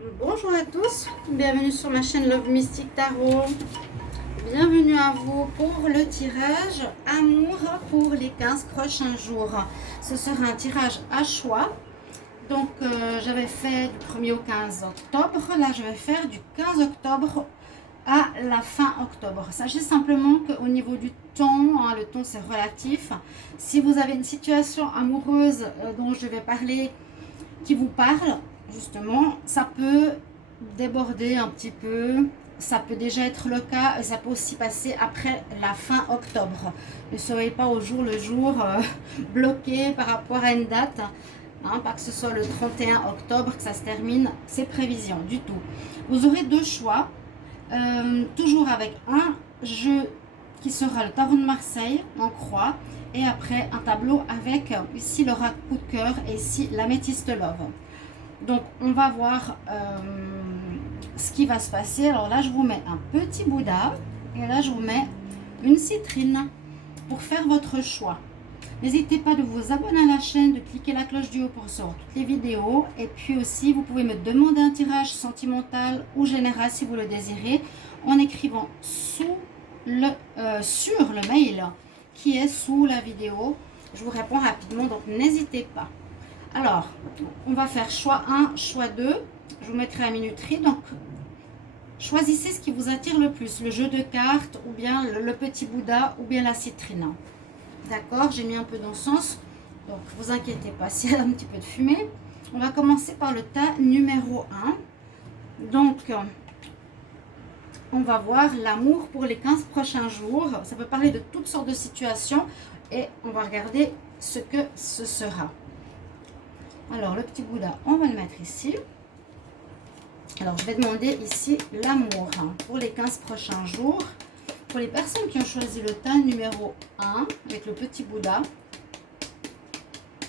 Bonjour à tous, bienvenue sur ma chaîne Love Mystic Tarot. Bienvenue à vous pour le tirage Amour pour les 15 prochains jours. Ce sera un tirage à choix. Donc j'avais fait du 1er au 15 octobre. Là je vais faire du 15 octobre à la fin octobre. Sachez simplement qu'au niveau du temps, le temps c'est relatif. Si vous avez une situation amoureuse dont je vais parler qui vous parle, justement, ça peut déborder un petit peu. Ça peut déjà être le cas et ça peut aussi passer après la fin octobre. Ne soyez pas au jour le jour bloqué par rapport à une date. Pas que ce soit le 31 octobre que ça se termine, ces prévisions du tout. Vous aurez deux choix. Toujours avec un jeu qui sera le tarot de Marseille en croix et après un tableau avec ici l'oracle coup de cœur et ici l'améthyste love. Donc on va voir ce qui va se passer. Alors là je vous mets un petit Bouddha et là je vous mets une citrine pour faire votre choix. N'hésitez pas de vous abonner à la chaîne, de cliquer la cloche du haut pour recevoir toutes les vidéos. Et puis aussi, vous pouvez me demander un tirage sentimental ou général si vous le désirez en écrivant sur le mail qui est sous la vidéo. Je vous réponds rapidement, donc n'hésitez pas. Alors, on va faire choix 1, choix 2. Je vous mettrai la minuterie. Donc, choisissez ce qui vous attire le plus. Le jeu de cartes ou bien le petit Bouddha ou bien la citrine. D'accord, j'ai mis un peu d'encens, donc vous inquiétez pas s'il y a un petit peu de fumée. On va commencer par le tas numéro 1. Donc, on va voir l'amour pour les 15 prochains jours. Ça peut parler de toutes sortes de situations et on va regarder ce que ce sera. Alors, le petit Bouddha, on va le mettre ici. Alors, je vais demander ici l'amour pour les 15 prochains jours. Pour les personnes qui ont choisi le tas numéro 1 avec le petit Bouddha,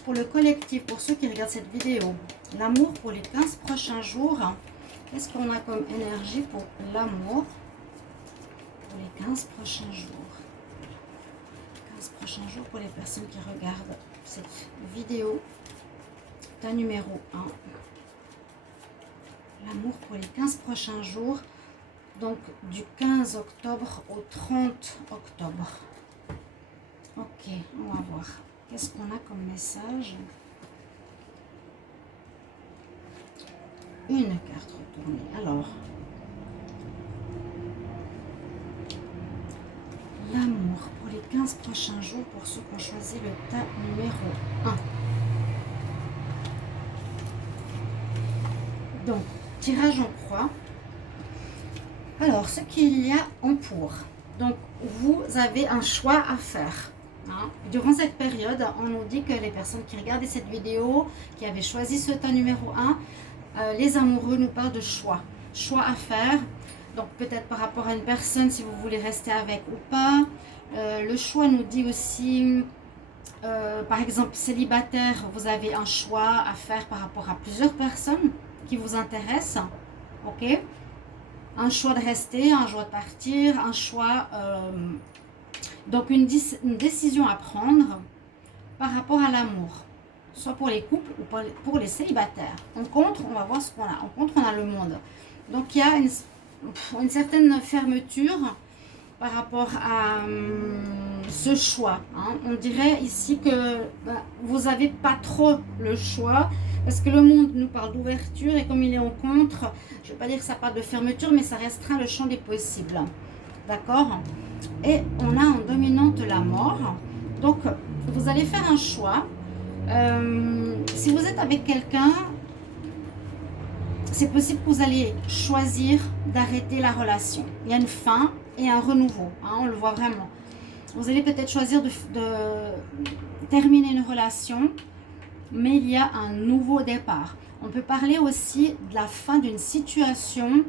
pour le collectif, pour ceux qui regardent cette vidéo, l'amour pour les 15 prochains jours, qu'est-ce qu'on a comme énergie pour l'amour pour les 15 prochains jours? 15 prochains jours pour les personnes qui regardent cette vidéo, tas numéro 1. L'amour pour les 15 prochains jours. Donc, du 15 octobre au 30 octobre. Ok, on va voir. Qu'est-ce qu'on a comme message? Une carte retournée. Alors, l'amour pour les 15 prochains jours pour ceux qui ont choisi le tas numéro 1. Donc, tirage en croix. Alors, ce qu'il y a en pour. Donc, vous avez un choix à faire. Durant cette période, on nous dit que les personnes qui regardaient cette vidéo, qui avaient choisi ce tas numéro 1, les amoureux nous parlent de choix. Choix à faire. Donc, peut-être par rapport à une personne, si vous voulez rester avec ou pas. Le choix nous dit aussi, par exemple, célibataire, vous avez un choix à faire par rapport à plusieurs personnes qui vous intéressent. Ok ? Un choix de rester, un choix de partir, un choix... donc une décision à prendre par rapport à l'amour. Soit pour les couples ou pour les célibataires. En contre, on va voir ce qu'on a. En contre, on a le monde. Donc il y a une certaine fermeture par rapport à ce choix. On dirait ici que vous n'avez pas trop le choix. Parce que le monde nous parle d'ouverture et comme il est en contre, je ne vais pas dire que ça parle de fermeture, mais ça restreint le champ des possibles. D'accord? Et on a en dominante la mort. Donc, vous allez faire un choix. Si vous êtes avec quelqu'un, c'est possible que vous allez choisir d'arrêter la relation. Il y a une fin et un renouveau. On le voit vraiment. Vous allez peut-être choisir de terminer une relation, mais il y a un nouveau départ. On peut parler aussi de la fin d'une situation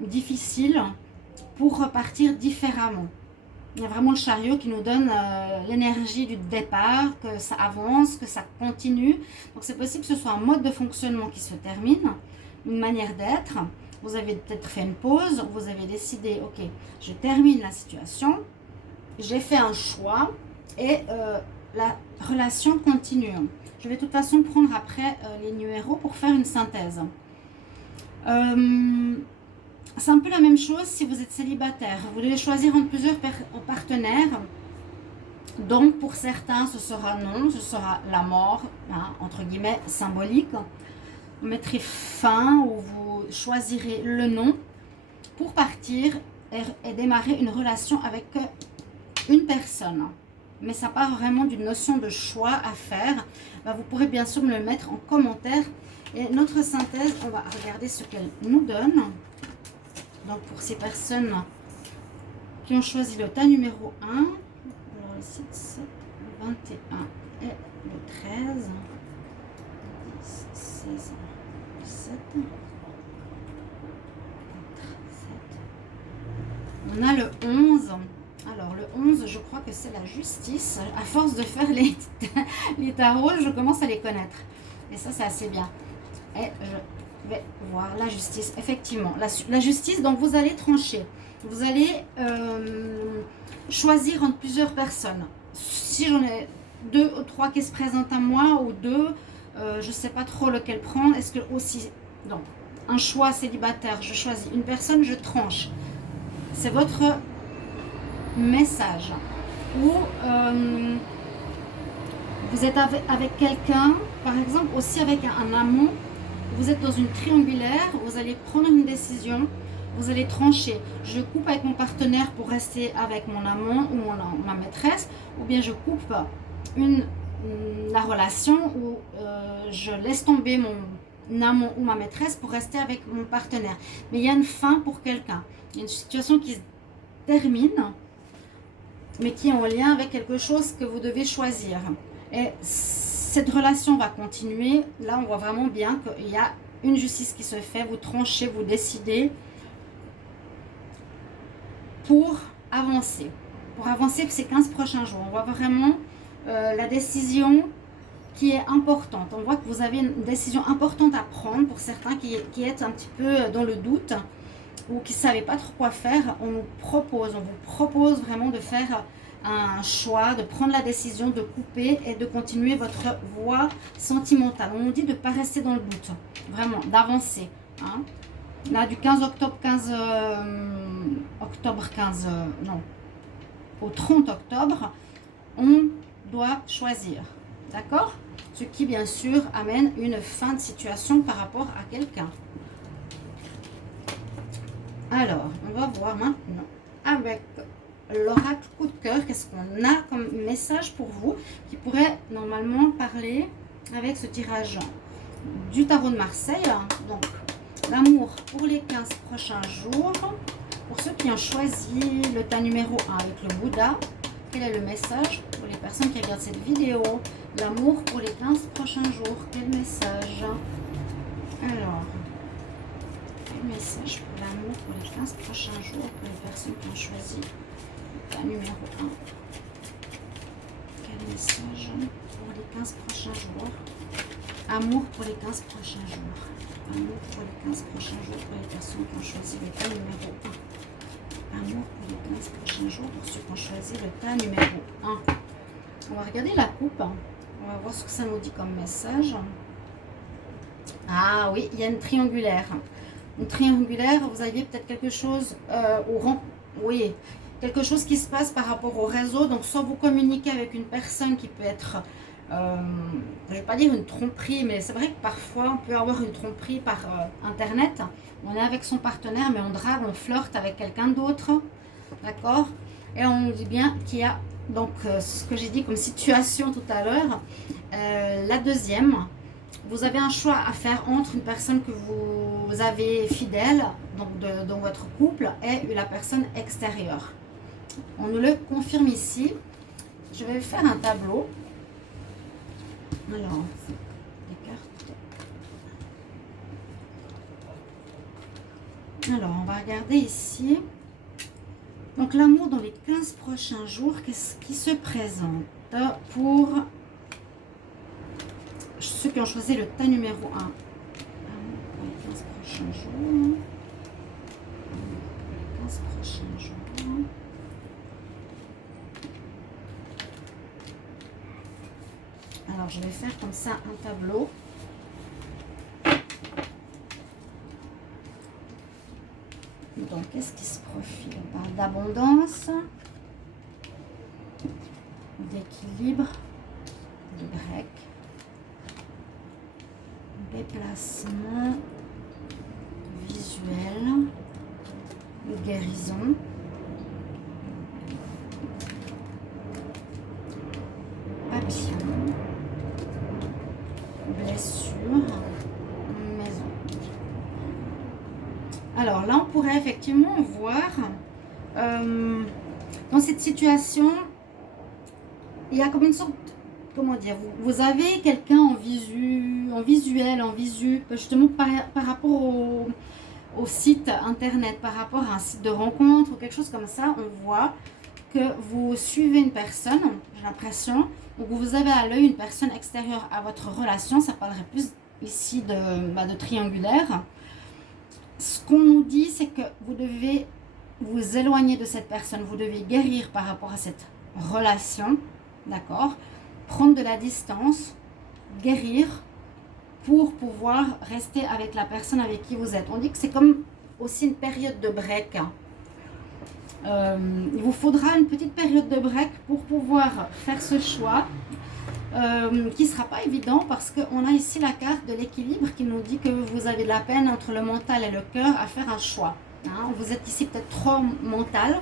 difficile pour repartir différemment. Il y a vraiment le chariot qui nous donne l'énergie du départ, que ça avance, que ça continue. Donc c'est possible que ce soit un mode de fonctionnement qui se termine, une manière d'être. Vous avez peut-être fait une pause, vous avez décidé, ok, je termine la situation, j'ai fait un choix et la relation continue. Je vais de toute façon prendre après les numéros pour faire une synthèse. C'est un peu la même chose si vous êtes célibataire. Vous voulez choisir entre plusieurs partenaires. Donc pour certains, ce sera non, ce sera la mort, hein, entre guillemets, symbolique. Vous mettrez fin ou vous choisirez le non pour partir et démarrer une relation avec une personne. Mais ça part vraiment d'une notion de choix à faire. Vous pourrez bien sûr me le mettre en commentaire. Et notre synthèse, on va regarder ce qu'elle nous donne. Donc pour ces personnes qui ont choisi le tas numéro 1, alors ici 7, le 21 et le 13, 10, 16, 17, 4, 7. On a le 11. Alors le 11, je crois que c'est la justice. À force de faire les tarots, je commence à les connaître. Et ça, c'est assez bien. Et je vais voir la justice. Effectivement, la justice, donc vous allez trancher. Vous allez choisir entre plusieurs personnes. Si j'en ai 2 ou 3 qui se présentent à moi, ou 2, je ne sais pas trop lequel prendre. Est-ce que aussi, donc, un choix célibataire, je choisis une personne, je tranche. C'est votre message. Ou vous êtes avec quelqu'un, par exemple, aussi avec un amant. Vous êtes dans une triangulaire, vous allez prendre une décision, vous allez trancher. Je coupe avec mon partenaire pour rester avec mon amant ou ma maîtresse, ou bien je coupe la relation ou je laisse tomber mon amant ou ma maîtresse pour rester avec mon partenaire. Mais il y a une fin pour quelqu'un. Il y a une situation qui se termine, mais qui est en lien avec quelque chose que vous devez choisir. Et cette relation va continuer. Là, on voit vraiment bien qu'il y a une justice qui se fait. Vous tranchez, vous décidez pour avancer. Pour avancer ces 15 prochains jours. On voit vraiment la décision qui est importante. On voit que vous avez une décision importante à prendre pour certains qui êtes un petit peu dans le doute ou qui ne savaient pas trop quoi faire. On vous propose vraiment de faire un choix, de prendre la décision de couper et de continuer votre voie sentimentale. On nous dit de ne pas rester dans le doute, vraiment, d'avancer. Hein. Là, du 15 octobre, 15 non, au 30 octobre, on doit choisir. D'accord? Ce qui, bien sûr, amène une fin de situation par rapport à quelqu'un. Alors, on va voir maintenant avec l'oracle coup de cœur, qu'est-ce qu'on a comme message pour vous qui pourrait normalement parler avec ce tirage du tarot de Marseille. Donc, l'amour pour les 15 prochains jours. Pour ceux qui ont choisi le tas numéro 1 avec le Bouddha, quel est le message pour les personnes qui regardent cette vidéo? L'amour pour les 15 prochains jours, quel message? Alors, quel message pour l'amour pour les 15 prochains jours pour les personnes qui ont choisi le tas numéro 1? Quel message pour les 15 prochains jours? Amour pour les 15 prochains jours. Amour pour les 15 prochains jours pour les personnes qui ont choisi le tas numéro 1. Amour pour les 15 prochains jours pour ceux qui ont choisi le tas numéro 1. On va regarder la coupe. On va voir ce que ça nous dit comme message. Ah oui, il y a une triangulaire. Une triangulaire, vous aviez peut-être quelque chose oui, quelque chose qui se passe par rapport au réseau. Donc, soit vous communiquez avec une personne qui peut être, je ne vais pas dire une tromperie, mais c'est vrai que parfois, on peut avoir une tromperie par Internet. On est avec son partenaire, mais on drague, on flirte avec quelqu'un d'autre. D'accord? Et on nous dit bien qu'il y a, donc, ce que j'ai dit comme situation tout à l'heure. La deuxième, vous avez un choix à faire entre une personne que vous avez fidèle, donc dans votre couple, et la personne extérieure. On nous le confirme ici. Je vais faire un tableau. Alors, les cartes. Alors, on va regarder ici. Donc, l'amour dans les 15 prochains jours, qu'est-ce qui se présente pour ceux qui ont choisi le tas numéro 1? Amour pour les 15 prochains jours. Amour pour les 15 prochains jours. Alors, je vais faire comme ça un tableau. Donc, qu'est-ce qui se profile? On parle d'abondance, d'équilibre, de break, déplacement, visuel, guérison, papillon, blessure, maison. Alors là, on pourrait effectivement voir dans cette situation, il y a comme une sorte, comment dire, vous avez quelqu'un en visuel, justement par rapport au site internet, par rapport à un site de rencontre ou quelque chose comme ça, on voit que vous suivez une personne, j'ai l'impression, donc vous avez à l'œil une personne extérieure à votre relation, ça parlerait plus ici de triangulaire. Ce qu'on nous dit, c'est que vous devez vous éloigner de cette personne, vous devez guérir par rapport à cette relation, d'accord? Prendre de la distance, guérir pour pouvoir rester avec la personne avec qui vous êtes. On dit que c'est comme aussi une période de break. Il vous faudra une petite période de break pour pouvoir faire ce choix qui ne sera pas évident parce qu'on a ici la carte de l'équilibre qui nous dit que vous avez de la peine entre le mental et le cœur à faire un choix. Hein, vous êtes ici peut-être trop mental.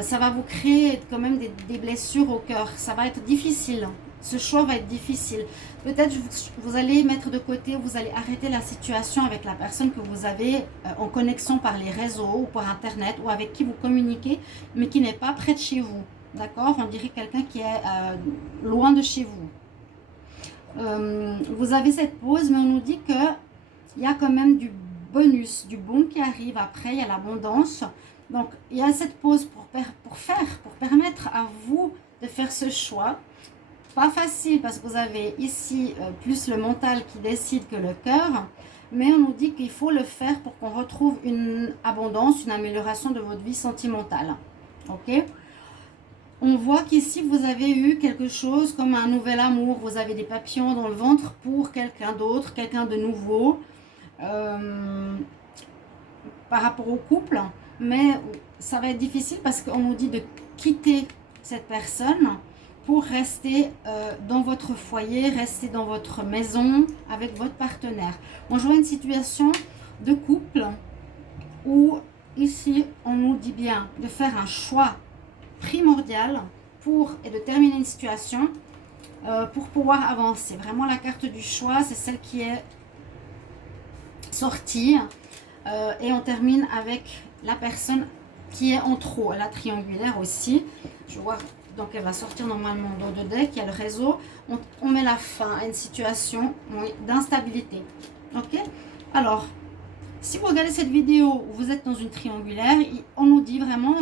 Ça va vous créer quand même des blessures au cœur. Ça va être difficile. Ce choix va être difficile. Peut-être vous allez mettre de côté, vous allez arrêter la situation avec la personne que vous avez en connexion par les réseaux ou par Internet ou avec qui vous communiquez, mais qui n'est pas près de chez vous. D'accord? On dirait quelqu'un qui est loin de chez vous. Vous avez cette pause, mais on nous dit qu'il y a quand même du bonus, du bon qui arrive après, il y a l'abondance. Donc, il y a cette pause pour permettre à vous de faire ce choix. Pas facile parce que vous avez ici plus le mental qui décide que le cœur, mais on nous dit qu'il faut le faire pour qu'on retrouve une abondance, une amélioration de votre vie sentimentale. Ok? On voit qu'ici vous avez eu quelque chose comme un nouvel amour, vous avez des papillons dans le ventre pour quelqu'un d'autre, quelqu'un de nouveau par rapport au couple, mais ça va être difficile parce qu'on nous dit de quitter cette personne pour rester dans votre foyer, rester dans votre maison avec votre partenaire. Moi, je vois une situation de couple où ici, on nous dit bien de faire un choix primordial et de terminer une situation pour pouvoir avancer. Vraiment, la carte du choix, c'est celle qui est sortie et on termine avec la personne qui est en trop, la triangulaire aussi. Je vois. Donc, elle va sortir normalement dans le deck. Il y a le réseau. On met la fin à une situation d'instabilité. Ok? Alors, si vous regardez cette vidéo où vous êtes dans une triangulaire, on nous dit vraiment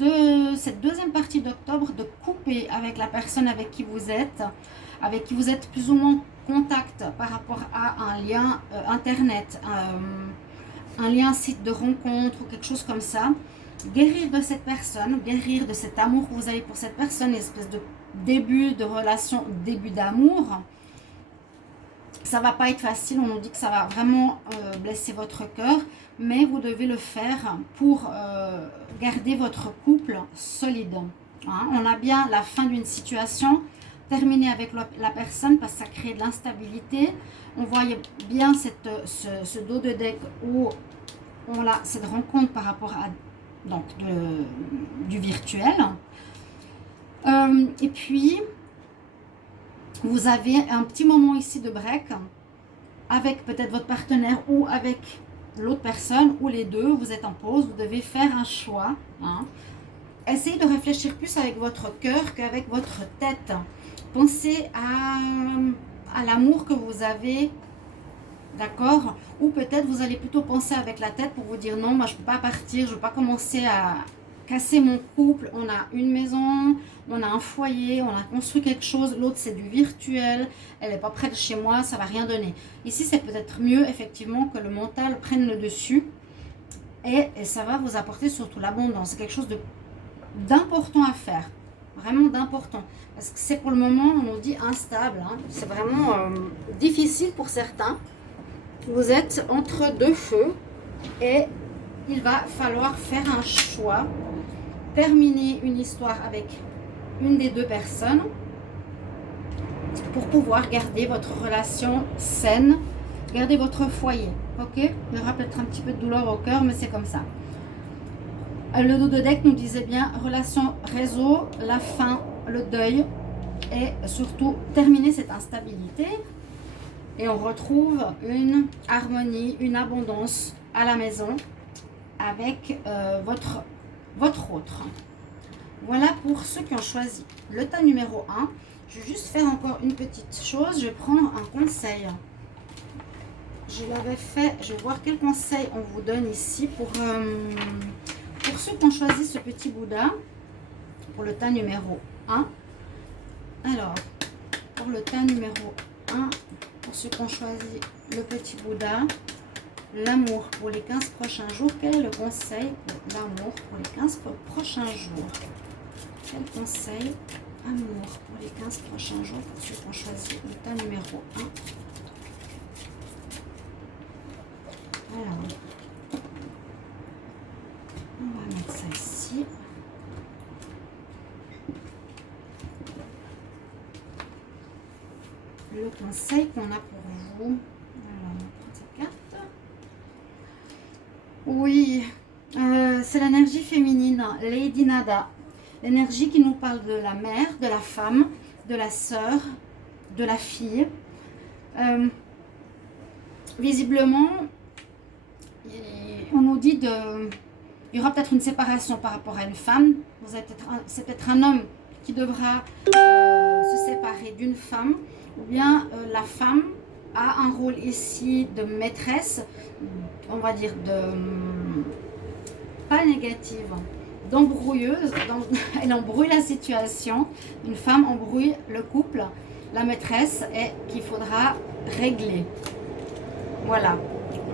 de cette deuxième partie d'octobre de couper avec la personne avec qui vous êtes plus ou moins en contact par rapport à un lien internet, un lien site de rencontre ou quelque chose comme ça. Guérir de cette personne, guérir de cet amour que vous avez pour cette personne, une espèce de début de relation, début d'amour. Ça va pas être facile, on nous dit que ça va vraiment blesser votre cœur, mais vous devez le faire pour garder votre couple solide. Hein? On a bien la fin d'une situation, terminer avec la personne parce que ça crée de l'instabilité. On voit bien ce dos de deck où on a cette rencontre par rapport à donc du virtuel. Et puis, vous avez un petit moment ici de break avec peut-être votre partenaire ou avec l'autre personne ou les deux. Vous êtes en pause, vous devez faire un choix. Hein. Essayez de réfléchir plus avec votre cœur qu'avec votre tête. Pensez à l'amour que vous avez. D'accord? Ou peut-être vous allez plutôt penser avec la tête pour vous dire non, moi je ne peux pas partir, je ne veux pas commencer à casser mon couple. On a une maison, on a un foyer, on a construit quelque chose. L'autre c'est du virtuel, elle n'est pas près de chez moi, ça ne va rien donner. Ici c'est peut-être mieux effectivement que le mental prenne le dessus et ça va vous apporter surtout l'abondance. C'est quelque chose d'important à faire, vraiment d'important. Parce que c'est pour le moment, on nous dit instable. Hein. C'est vraiment difficile pour certains. Vous êtes entre deux feux et il va falloir faire un choix, terminer une histoire avec une des deux personnes pour pouvoir garder votre relation saine, garder votre foyer. Ok, il y aura peut-être un petit peu de douleur au cœur, mais c'est comme ça. Le dos de deck nous disait bien relation réseau, la fin, le deuil et surtout terminer cette instabilité. Et on retrouve une harmonie, une abondance à la maison avec votre autre. Voilà pour ceux qui ont choisi le tas numéro 1. Je vais juste faire encore une petite chose. Je vais prendre un conseil. Je l'avais fait. Je vais voir quel conseil on vous donne ici pour ceux qui ont choisi ce petit Bouddha. Pour le tas numéro 1. Alors, pour le tas numéro 1, pour ceux qui ont choisi le petit Bouddha, l'amour pour les 15 prochains jours. Quel est le conseil pour l'amour pour les 15 prochains jours? Quel conseil amour pour les 15 prochains jours pour ceux qui ont choisi le tas numéro 1? Alors, on va mettre ça ici. Le conseil qu'on a pour vous. Alors, on prend cette carte. Oui, c'est l'énergie féminine, Lady Nada. L'énergie qui nous parle de la mère, de la femme, de la sœur, de la fille. Visiblement, on nous dit il y aura peut-être une séparation par rapport à une femme. C'est peut-être un homme qui devra se séparer d'une femme, ou bien la femme a un rôle ici de maîtresse, on va dire pas négative, d'embrouilleuse. Elle embrouille la situation. Une femme embrouille le couple, la maîtresse, et qu'il faudra régler. Voilà,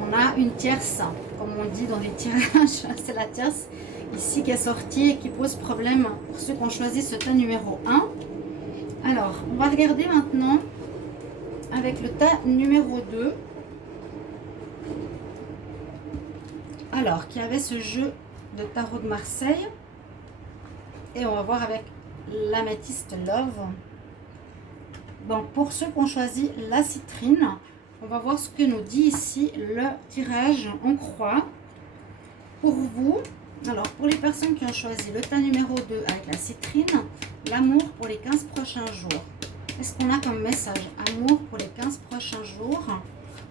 on a une tierce, comme on dit dans les tirages, c'est la tierce ici qui est sortie et qui pose problème pour ceux qui ont choisi ce tas numéro 1. Alors, on va regarder maintenant avec le tas numéro 2. Alors, qui avait ce jeu de tarot de Marseille. Et on va voir avec l'améthyste Love. Donc, pour ceux qui ont choisi la citrine, on va voir ce que nous dit ici le tirage en croix. Pour vous, alors pour les personnes qui ont choisi le tas numéro 2 avec la citrine, l'amour pour les 15 prochains jours. Qu'est-ce qu'on a comme message? Amour pour les 15 prochains jours.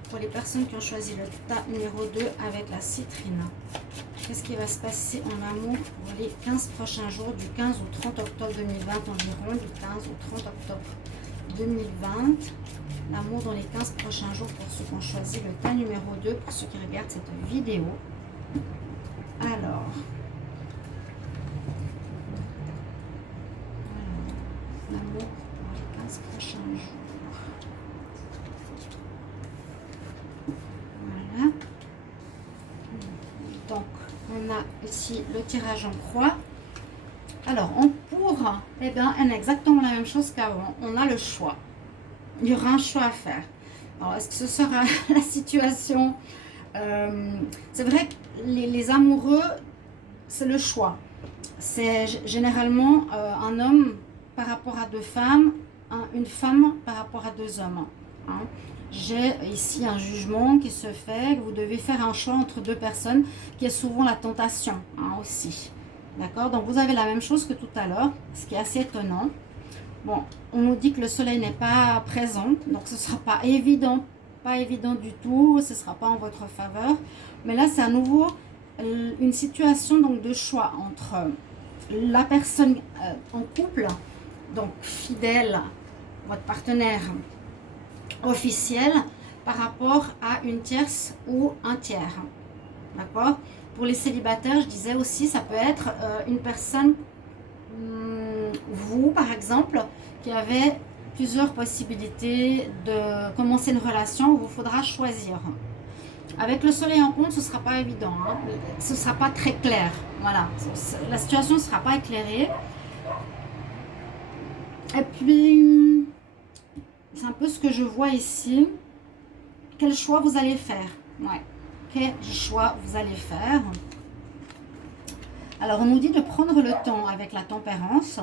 Pour les personnes qui ont choisi le tas numéro 2 avec la citrine. Qu'est-ce qui va se passer en amour pour les 15 prochains jours du 15 au 30 octobre 2020 environ, du 15 au 30 octobre 2020. L'amour dans les 15 prochains jours pour ceux qui ont choisi le tas numéro 2, pour ceux qui regardent cette vidéo. Alors, l'amour pour les 15 prochains jours. Voilà. Donc, on a ici le tirage en croix. Alors, en pour, eh bien, on a exactement la même chose qu'avant. On a le choix. Il y aura un choix à faire. Alors, est-ce que ce sera la situation? C'est vrai que les amoureux, c'est le choix. C'est généralement un homme par rapport à deux femmes, une femme par rapport à deux hommes. Hein. J'ai ici un jugement qui se fait. Vous devez faire un choix entre deux personnes, qui est souvent la tentation aussi. D'accord? Donc, vous avez la même chose que tout à l'heure, ce qui est assez étonnant. Bon, on nous dit que le soleil n'est pas présent, donc ce ne sera pas évident du tout, ce ne sera pas en votre faveur. Mais là, c'est à nouveau une situation donc, de choix entre la personne en couple, donc fidèle, votre partenaire officiel, par rapport à une tierce ou un tiers. D'accord? Pour les célibataires, je disais aussi, ça peut être une personne, vous par exemple, qui avez plusieurs possibilités de commencer une relation où il vous faudra choisir. Avec le soleil en compte, ce ne sera pas évident, hein. Ce ne sera pas très clair. Voilà, la situation ne sera pas éclairée. Et puis, c'est un peu ce que je vois ici. Quel choix vous allez faire? Ouais. quel choix vous allez faire. Alors, on nous dit de prendre le temps avec la tempérance.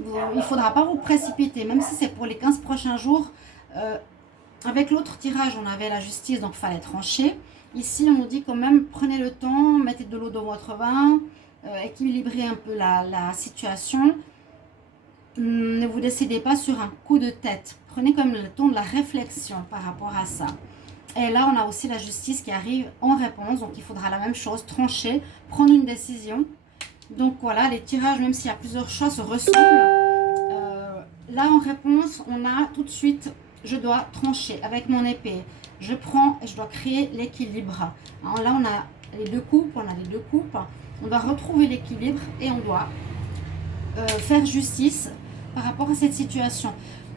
Il ne faudra pas vous précipiter, même si c'est pour les 15 prochains jours. Avec l'autre tirage, on avait la justice, donc il fallait trancher. Ici, on nous dit quand même, prenez le temps, mettez de l'eau dans votre vin, équilibrez un peu la situation. Ne vous décidez pas sur un coup de tête. Prenez comme le temps de la réflexion par rapport à ça. Et là, on a aussi la justice qui arrive en réponse. Donc, il faudra la même chose, trancher, prendre une décision. Donc, voilà, les tirages, même s'il y a plusieurs choix, se ressemblent. Là, en réponse, on a tout de suite, je dois trancher avec mon épée. Je prends et je dois créer l'équilibre. Là, on a les deux coupes, On doit retrouver l'équilibre et on doit faire justice par rapport à cette situation.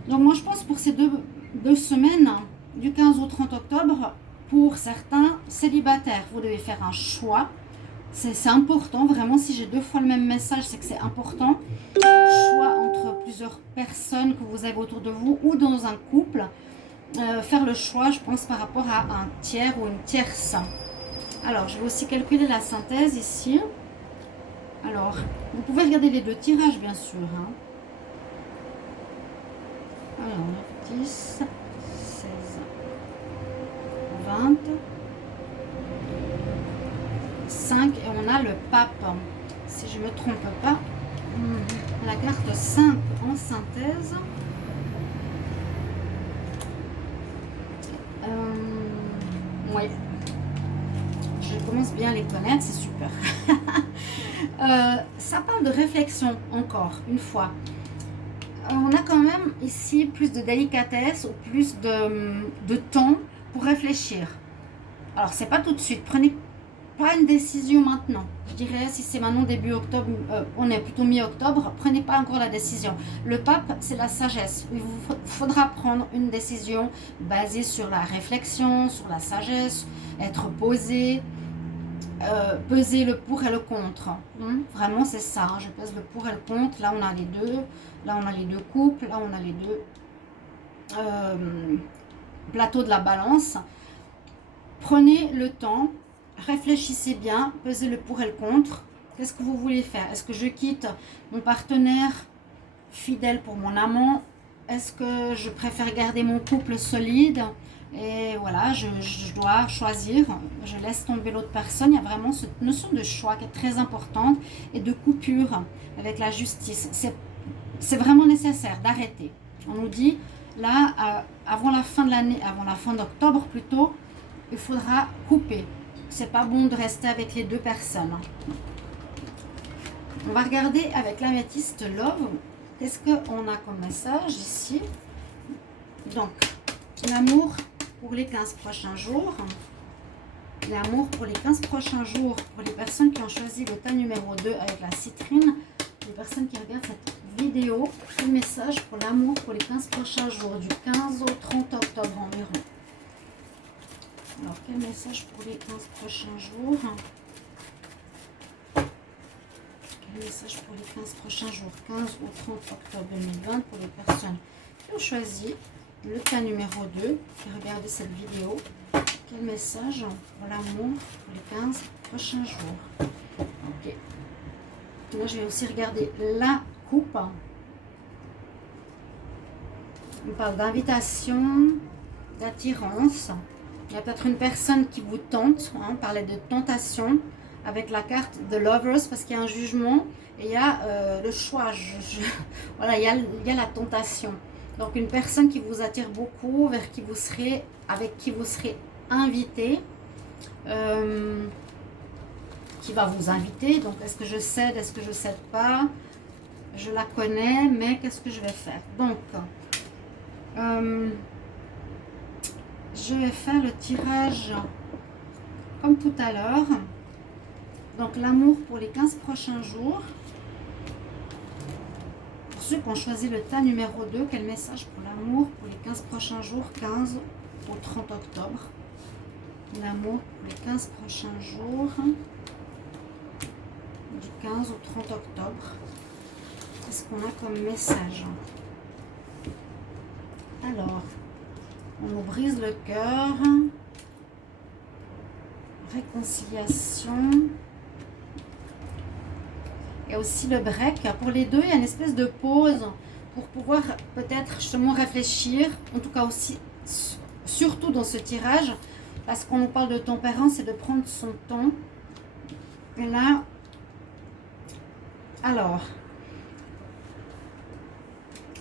Donc moi je pense pour ces deux semaines, du 15 au 30 octobre, pour certains célibataires, vous devez faire un choix. C'est important, vraiment, si j'ai 2 fois le même message, c'est que c'est important. Choix entre plusieurs personnes que vous avez autour de vous ou dans un couple. Faire le choix, je pense, par rapport à un tiers ou une tierce. Alors, je vais aussi calculer la synthèse ici. Alors, vous pouvez regarder les 2 tirages, bien sûr. Alors, 10, 16, 20, 5, et on a le pape. Si je ne me trompe pas, la carte 5 en synthèse. Oui. Je commence bien à les connaître, c'est super. Ça parle de réflexion, encore une fois. On a quand même ici plus de délicatesse ou plus de temps pour réfléchir. Alors, c'est pas tout de suite. Prenez pas une décision maintenant. Je dirais, si c'est maintenant début octobre, on est plutôt mi-octobre, prenez pas encore la décision. Le pape, c'est la sagesse. Il vous faudra prendre une décision basée sur la réflexion, sur la sagesse, être posé, peser le pour et le contre. Vraiment, c'est ça. Je pèse le pour et le contre. Là, on a les deux. Là, on a les 2 couples. Là, on a les 2 plateaux de la balance. Prenez le temps. Réfléchissez bien. Pesez le pour et le contre. Qu'est-ce que vous voulez faire? Est-ce que je quitte mon partenaire fidèle pour mon amant? Est-ce que je préfère garder mon couple solide? Et voilà, je dois choisir, je laisse tomber l'autre personne. Il y a vraiment cette notion de choix qui est très importante et de coupure avec la justice. C'est vraiment nécessaire d'arrêter. On nous dit, là, avant la fin de l'année, avant la fin d'octobre plutôt, il faudra couper. C'est pas bon de rester avec les 2 personnes. On va regarder avec l'améthyste Love. Qu'est-ce qu'on a comme message ici? Donc, l'amour pour les 15 prochains jours. L'amour pour les 15 prochains jours. Pour les personnes qui ont choisi le tas numéro 2 avec la citrine. Les personnes qui regardent cette vidéo. Le message pour l'amour pour les 15 prochains jours. Du 15 au 30 octobre environ. Alors, quel message pour les 15 prochains jours? Quel message pour les 15 prochains jours? 15 au 30 octobre 2020 pour les personnes qui ont choisi le cas numéro 2, qui regardez cette vidéo. Quel message pour l'amour pour les 15 prochains jours? Ok. Là, je vais aussi regarder la coupe. On parle d'invitation, d'attirance. Il y a peut-être une personne qui vous tente. On parlait de tentation avec la carte de Lovers parce qu'il y a un jugement et il y a le choix. Voilà, il y a la tentation. Donc, une personne qui vous attire beaucoup, avec qui vous serez invité, qui va vous inviter. Donc, est-ce que je cède, est-ce que je ne cède pas? Je la connais, mais qu'est-ce que je vais faire? Donc, je vais faire le tirage comme tout à l'heure. Donc, l'amour pour les 15 prochains jours. Pour ceux qui ont choisi le tas numéro 2, quel message pour l'amour pour les 15 prochains jours, 15 au 30 octobre. L'amour pour les 15 prochains jours, du 15 au 30 octobre. Qu'est-ce qu'on a comme message? Alors, on nous brise le cœur. réconciliation. Et aussi le break. Pour les deux, il y a une espèce de pause pour pouvoir peut-être justement réfléchir. En tout cas aussi, surtout dans ce tirage, parce qu'on nous parle de tempérance et de prendre son temps. Et là, alors,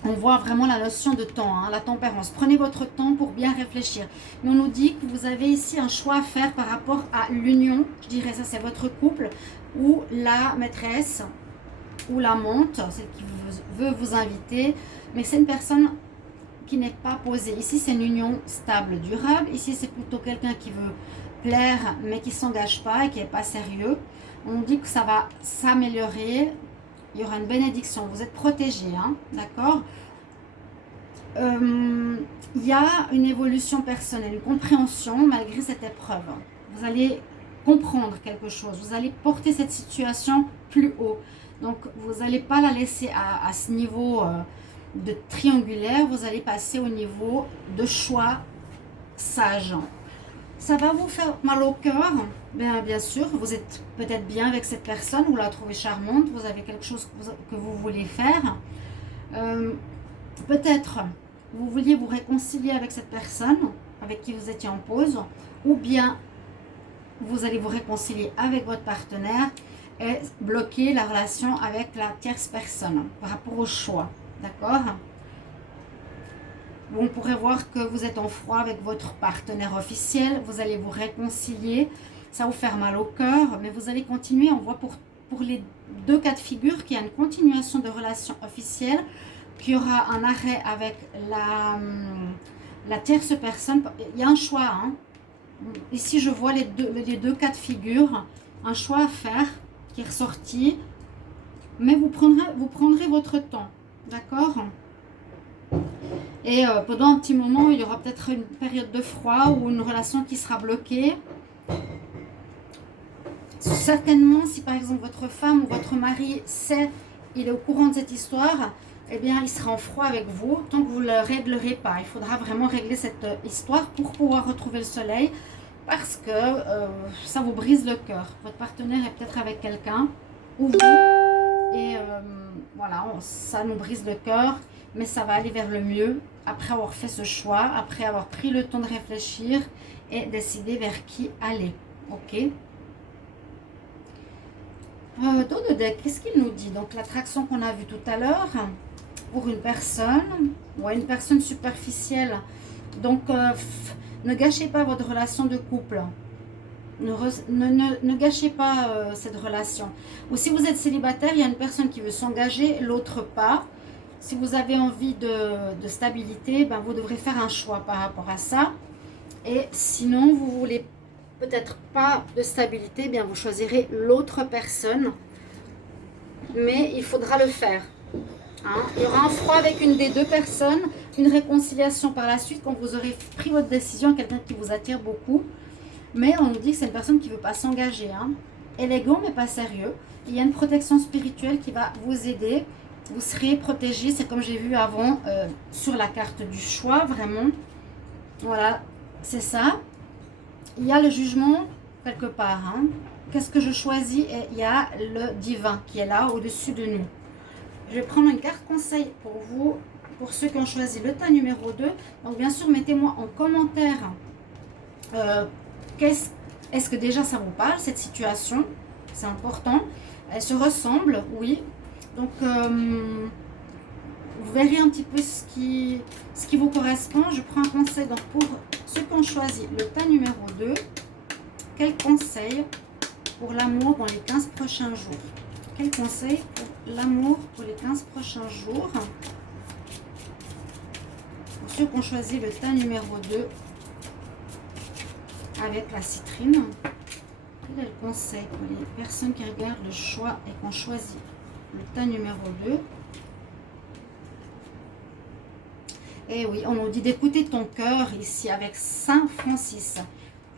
on voit vraiment la notion de temps, hein, la tempérance. Prenez votre temps pour bien réfléchir. Mais on nous dit que vous avez ici un choix à faire par rapport à l'union. Je dirais ça, c'est votre couple ou la maîtresse ou l'amante, celle qui veut vous inviter. Mais c'est une personne qui n'est pas posée. Ici, c'est une union stable, durable. Ici, c'est plutôt quelqu'un qui veut plaire, mais qui ne s'engage pas et qui n'est pas sérieux. On nous dit que ça va s'améliorer. Il y aura une bénédiction. Vous êtes protégé, hein, d'accord. Il y a une évolution personnelle, une compréhension malgré cette épreuve. Vous allez comprendre quelque chose. Vous allez porter cette situation plus haut. Donc, vous n'allez pas la laisser à ce niveau de triangulaire. Vous allez passer au niveau de choix sage. Ça va vous faire mal au cœur. Bien sûr, vous êtes peut-être bien avec cette personne. Vous la trouvez charmante. Vous avez quelque chose que vous voulez faire. Peut-être vous vouliez vous réconcilier avec cette personne avec qui vous étiez en pause. Ou bien vous allez vous réconcilier avec votre partenaire et bloquer la relation avec la tierce personne par rapport au choix, d'accord? On pourrait voir que vous êtes en froid avec votre partenaire officiel, vous allez vous réconcilier, ça va vous faire mal au cœur, mais vous allez continuer. On voit pour les deux cas de figure qu'il y a une continuation de relation officielle, qu'il y aura un arrêt avec la tierce personne. Il y a un choix, hein. Ici, je vois les deux cas de figure, un choix à faire qui est ressorti, mais vous prendrez votre temps, d'accord? Et pendant un petit moment, il y aura peut-être une période de froid ou une relation qui sera bloquée. Certainement, si par exemple votre femme ou votre mari il est au courant de cette histoire, eh bien, il sera en froid avec vous tant que vous ne le réglerez pas. Il faudra vraiment régler cette histoire pour pouvoir retrouver le soleil, parce que ça vous brise le cœur. Votre partenaire est peut-être avec quelqu'un ou vous, et voilà, ça nous brise le cœur, mais ça va aller vers le mieux après avoir fait ce choix, après avoir pris le temps de réfléchir et décider vers qui aller. Ok. Dos de deck, qu'est-ce qu'il nous dit? Donc l'attraction qu'on a vue tout à l'heure pour une personne, ouais, une personne superficielle. Donc ne gâchez pas votre relation de couple. Ne gâchez pas cette relation. Ou si vous êtes célibataire, il y a une personne qui veut s'engager, l'autre pas. Si vous avez envie de stabilité, ben vous devrez faire un choix par rapport à ça. Et sinon, vous voulez peut-être pas de stabilité, bien vous choisirez l'autre personne. Mais il faudra le faire. Hein. Il y aura un froid avec une des deux personnes, une réconciliation par la suite quand vous aurez pris votre décision, quelqu'un qui vous attire beaucoup. Mais on nous dit que c'est une personne qui ne veut pas s'engager. Hein. Élégant mais pas sérieux. Il y a une protection spirituelle qui va vous aider. Vous serez protégé, c'est comme j'ai vu avant sur la carte du choix, vraiment. Voilà, c'est ça. Il y a le jugement quelque part. Hein. Qu'est-ce que je choisis? Et il y a le divin qui est là au-dessus de nous. Je vais prendre une carte conseil pour vous, pour ceux qui ont choisi le tas numéro 2. Donc bien sûr, mettez-moi en commentaire est-ce que déjà ça vous parle, cette situation? C'est important. Elle se ressemble, oui. Donc, vous verrez un petit peu ce qui vous correspond. Je prends un conseil donc, pour ceux qui ont choisi le tas numéro 2. Quel conseil pour l'amour dans les 15 prochains jours? Quel conseil pour l'amour pour les 15 prochains jours? Pour ceux qui ont choisi le tas numéro 2 avec la citrine. Quel est le conseil pour les personnes qui regardent le choix et qui ont choisi le tas numéro 2? Et oui, on nous dit d'écouter ton cœur ici avec Saint Francis.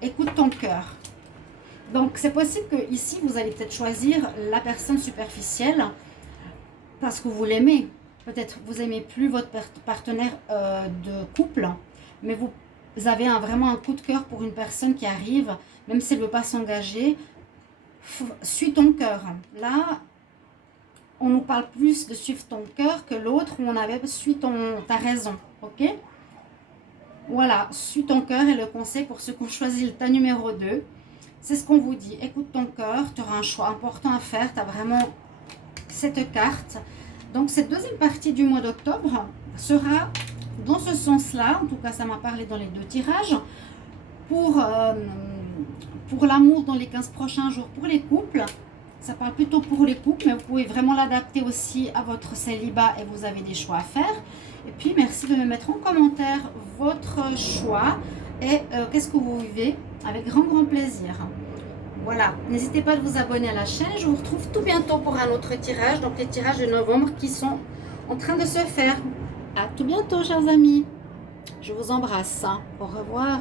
Écoute ton cœur. Donc, c'est possible que ici vous allez peut-être choisir la personne superficielle parce que vous l'aimez. Peut-être vous n'aimez plus votre partenaire de couple, mais vous vous avez vraiment un coup de cœur pour une personne qui arrive, même si elle ne veut pas s'engager, suis ton cœur. Là, on nous parle plus de suivre ton cœur que l'autre où on avait suis ta raison, ok? Voilà, suis ton cœur et le conseil pour ceux qui ont choisi le tas numéro 2. C'est ce qu'on vous dit, écoute ton cœur, tu auras un choix important à faire, tu as vraiment cette carte. Donc cette deuxième partie du mois d'octobre sera dans ce sens-là, en tout cas ça m'a parlé dans les 2 tirages, pour l'amour dans les 15 prochains jours pour les couples. Ça parle plutôt pour les couples, mais vous pouvez vraiment l'adapter aussi à votre célibat et vous avez des choix à faire. Et puis, merci de me mettre en commentaire votre choix et qu'est-ce que vous vivez avec grand, grand plaisir. Voilà, n'hésitez pas à vous abonner à la chaîne. Je vous retrouve tout bientôt pour un autre tirage, donc les tirages de novembre qui sont en train de se faire. À tout bientôt, chers amis. Je vous embrasse. Au revoir.